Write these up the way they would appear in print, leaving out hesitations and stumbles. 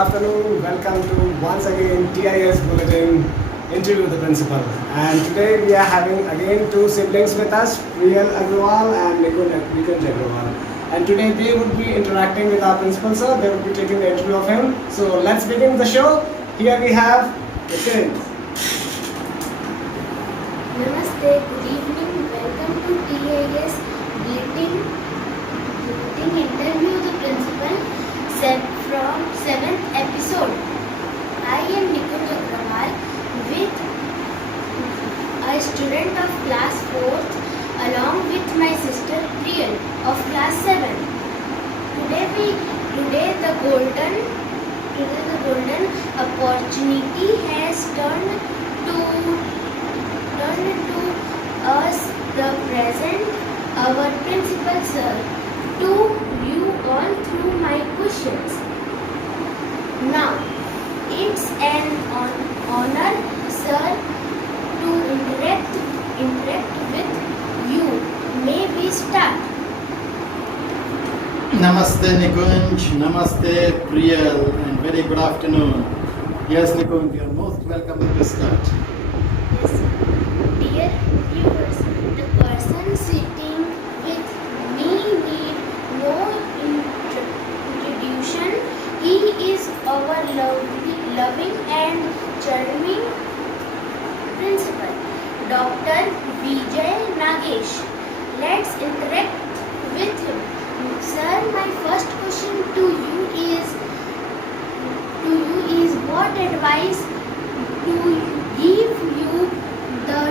afternoon. Welcome to once again TIS Bulletin Interview with the Principal. And today we are having again two siblings with us, Priyal Agrawal and Nikunj Agrawal. And today they would be interacting with our principal sir. They would be taking the interview of him. So let's begin the show. Here we have Nikunj. Namaste, good evening. Welcome to TIS Bulletin Interview with the Principal from 7th episode. I am Nikunj Agrawal with a student of class 4th along with my sister Priyal of class 7. Today the golden opportunity has turned to us the present our principal sir to you all through my questions. Now, it's an honor, sir, to interact with you. May we start? Namaste Nikunj, Namaste Priyal, and very good afternoon. Yes Nikunj, you are most welcome to start. Yes. Dear viewers, the person sitting with me need no introduction. He is our loving and charming principal, Dr. Vijay Nagesh. Let's interact with him. Sir, my first question to you is what advice do you give you the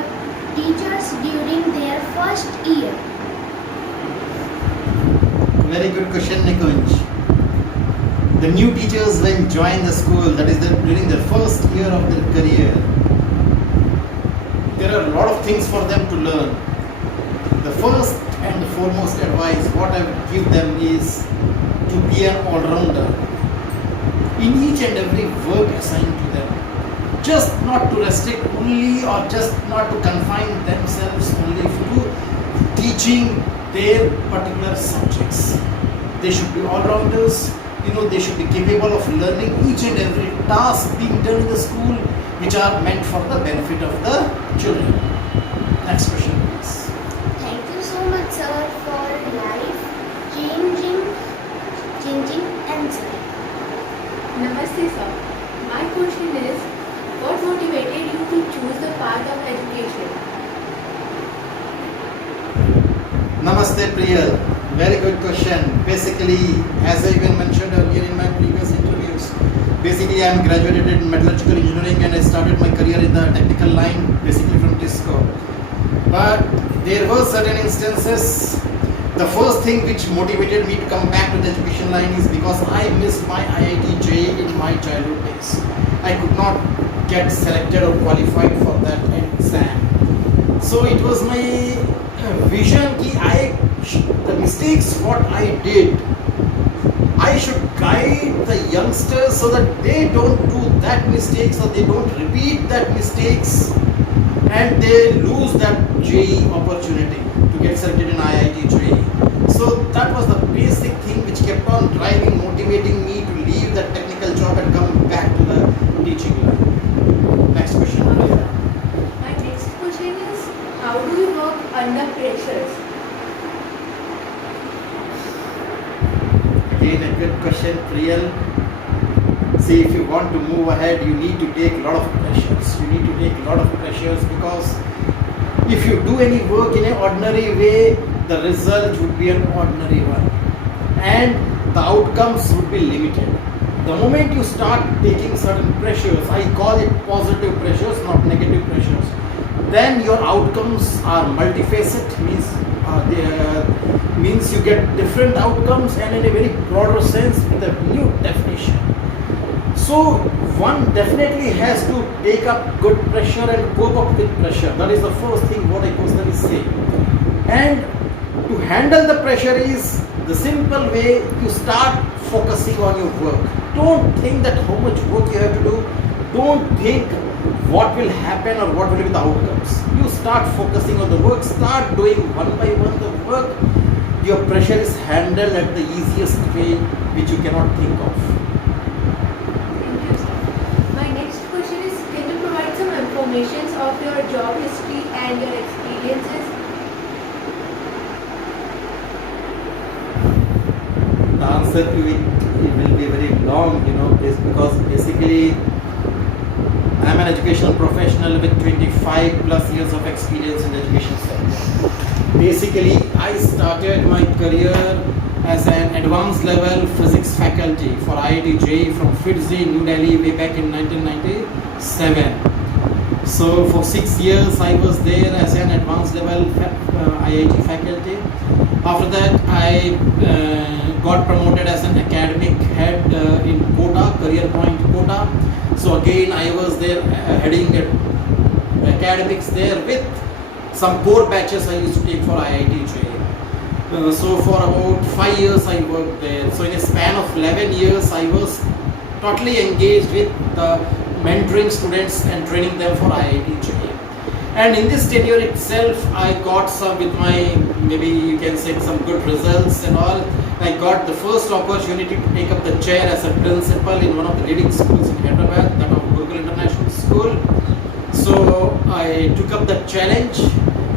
teachers during their first year? Very good question Nikunj. The new teachers when join the school, that is during their first year of their career, there are a lot of things for them to learn. The first and foremost advice what I would give them is to be an all-rounder in each and every work assigned to them. Just not to restrict only or just not to confine themselves only to teaching their particular subjects. They should be all-rounders. They should be capable of learning each and every task being done in the school which are meant for the benefit of the children. Next question please. Thank you so much, sir, for life-changing answer. Namaste sir. My question is, what motivated you to choose the path of education? Namaste Priyal. Very good question. Basically, as I even mentioned earlier in my previous interviews, basically I am graduated in metallurgical engineering and I started my career in the technical line, basically from TISCO. But there were certain instances. The first thing which motivated me to come back to the education line is because I missed my IIT JEE in my childhood days. I could not get selected or qualified for that exam. So it was my vision that the mistakes what I did, I should guide the youngsters so that they don't do that mistakes or they don't repeat that mistakes and they lose that JEE opportunity to get selected in IIT JEE. So that was the basic thing which kept on driving, motivating me to leave that technical job and come back to the teaching line. Next question. My next question is, how do you work under pressures? Again a good question Priyal. See, if you want to move ahead, you need to take a lot of pressures. Because if you do any work in an ordinary way, the result would be an ordinary one. And the outcomes would be limited. The moment you start taking certain pressures, I call it positive pressures, not negative pressures, then your outcomes are multifaceted, means you get different outcomes and in a very broader sense with a new definition. So one definitely has to take up good pressure and cope up with pressure. That is the first thing what I personally say. And to handle the pressure is the simple way you start focusing on your work. Don't think that how much work you have to do. Don't think what will happen or what will be the outcomes. You start focusing on the work, start doing one by one the work. Your pressure is handled at the easiest way which you cannot think of. summations of your job history and your experiences? The answer to it will be very long, is because basically I am an educational professional with 25 plus years of experience in the education sector. Basically, I started my career as an advanced level physics faculty for IIT JEE from FITZE, New Delhi, way back in 1997. So for 6 years I was there as an advanced level IIT faculty. After that I got promoted as an academic head in Kota, Career Point Kota. So again I was there heading academics there with some core batches I used to take for IIT JEE. So for about 5 years I worked there. So in a span of 11 years I was totally engaged with mentoring students and training them for IIT JEE. And in this tenure itself I got some, with my, maybe you can say, some good results and all. I got the first opportunity to take up the chair as a principal in one of the leading schools in Hyderabad, that of Gurukul International School. So I took up that challenge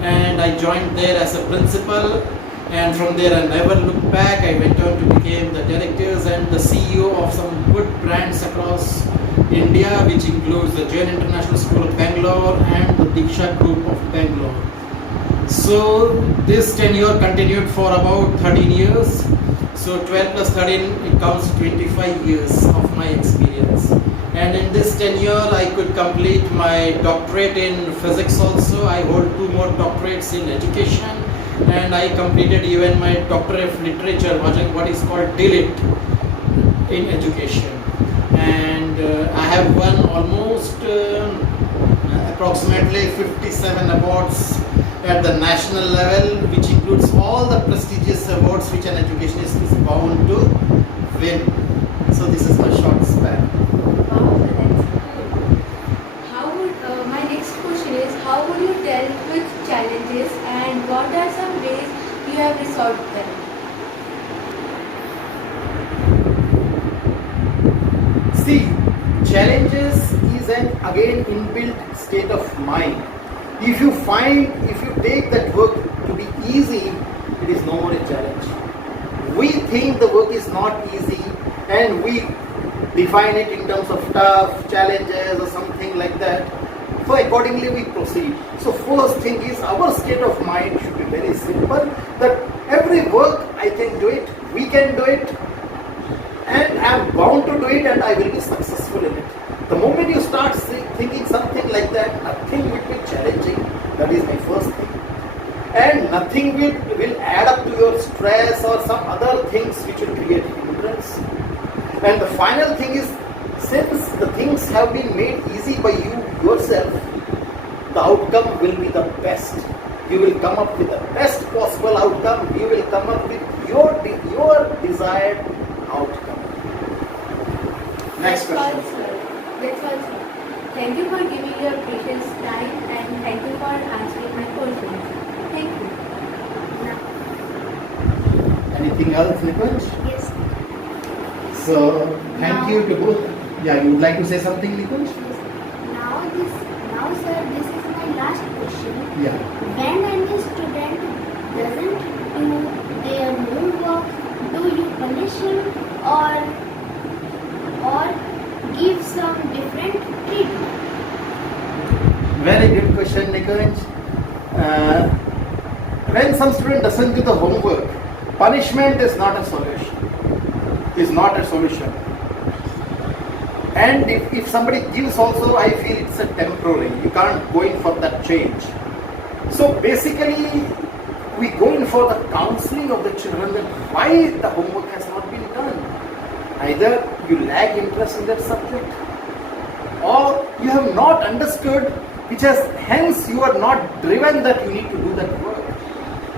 and I joined there as a principal, and from there I never looked back. I went on to become the directors and the CEO of some good brands across India, which includes the Jain International School of Bangalore and the Diksha Group of Bangalore. So this tenure continued for about 13 years. So 12 plus 13, it comes to 25 years of my experience. And in this tenure, I could complete my doctorate in physics also. I hold 2 more doctorates in education. And I completed even my doctorate of literature, what is called DLit in education. And I have won almost approximately 57 awards at the national level, which includes all the prestigious awards which an educationist is bound to win. So this is my short span. Wow, that's cool. How would, my next question is, how would you deal with challenges and what are some ways you have resolved them? See, challenges is an again inbuilt state of mind. If you take that work to be easy, it is no more a challenge. We think the work is not easy and we define it in terms of tough, challenges or something like that. So accordingly we proceed. So first thing is, our state of mind should be very simple, that every work I can do it, we can do it, and I am bound to do it and I will be successful in it. The moment you start thinking something like that, nothing will be challenging. That is my first thing. And nothing will add up to your stress or some other things which will create hindrance. And the final thing is, since the things have been made easy by you yourself, the outcome will be the best. You will come up with the best possible outcome. You will come up with your desired outcome. Next question. That's all, sir. Thank you for giving your precious time and thank you for answering my questions. Thank you. Anything else, Nikunj? Yes. So, thank you to both. Yeah, you would like to say something, Nikunj? Now, sir, this is my last question. Yeah. When any student doesn't do their homework, do you punish him or give some different treatment? Very good question, Nikunj. When some student doesn't do the homework, punishment is not a solution. And if somebody gives also, I feel it's a temporary. You can't go in for that change. So basically, we go in for the counseling of the children that why the homework has not been done. Either you lack interest in that subject, or you have not understood, hence you are not driven that you need to do that work.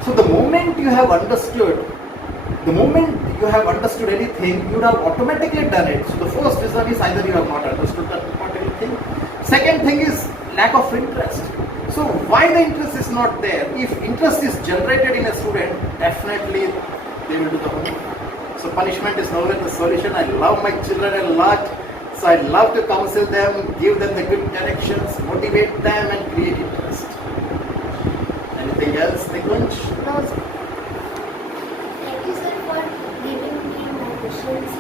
So the moment you have understood anything, you would have automatically done it. So the first reason is either you have not understood that particular thing. Second thing is lack of interest. So why the interest is not there? If interest is generated in a student, definitely they will do the homework. So punishment is nowhere the solution. I love my children a lot. So I'd love to counsel them, give them the good directions, motivate them and create interest. Anything else, Nikunj? No, sir. Thank you, sir, for giving me my questions.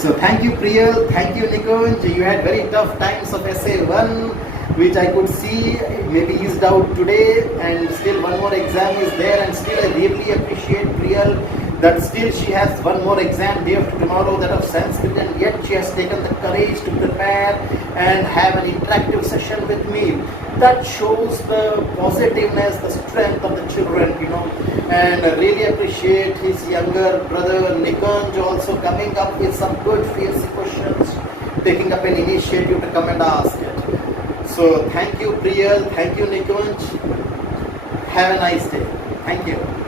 So thank you Priyal, thank you Nikunj. You had very tough times of essay 1, which I could see maybe eased out today, and still one more exam is there, and still I really appreciate Priyal that still she has one more exam day after tomorrow, that of Sanskrit, and yet she has taken the courage to prepare and have an interactive session with me. That shows the positiveness, the strength of the children, and I really appreciate his younger brother Nikunj also coming up with some good fierce questions, taking up an initiative to come and ask it. So thank you Priyal, thank you Nikunj. Have a nice day. Thank you.